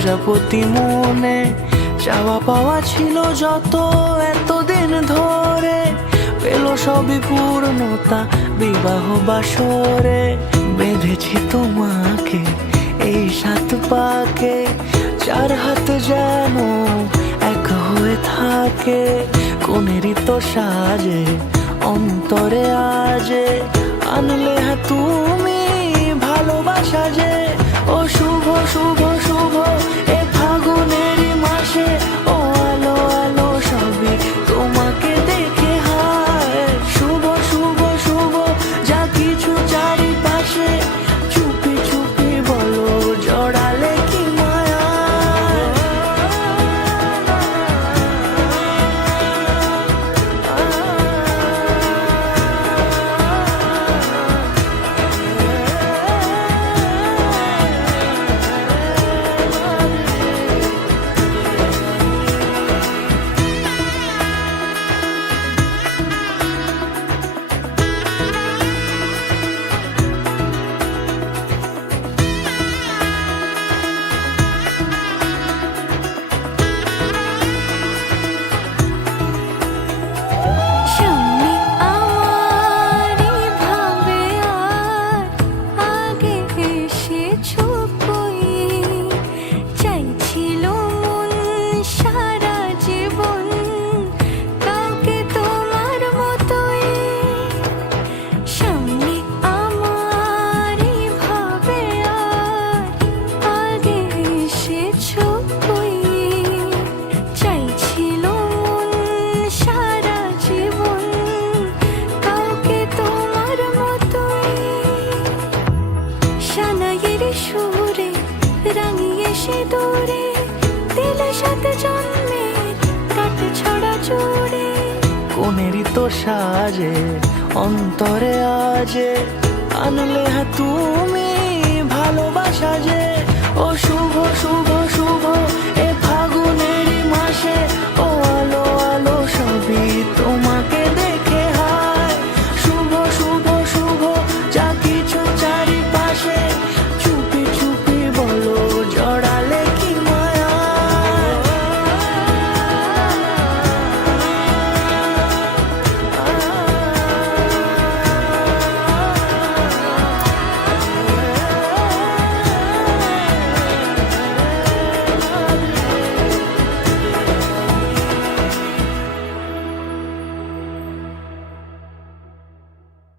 প্রজাপতি মনে চাওয়া পাওয়া ছিল যত এতদিন ধরে, পেল সবই পূর্ণতা বিবাহ বাসরে। বেঁধেছি তোমাকে এই 7 পাকে, 4 হাত যেন এক হয়ে থাকে। কোনেরই তো সাজে অন্তরে আজে, আনলে তুমি ভালোবাসা যে। ও শুভ শুভ শুভ এ ফাগুনেরই মাসে, ও আলো আলো সবই তোমাকে দেখে হায়। শুভ শুভ শুভ যা কিছু চারিপাশে, চুপি চুপি বলো জড়ালে কি মায়া। সুরে রাঙিয়ে সে দূরে দিলে 7 জন্মের কাট ছড়া জোড়ে। কোনেরই তো সাজে অন্তরে আজে, আনলে তুমি ভালোবাসা যে।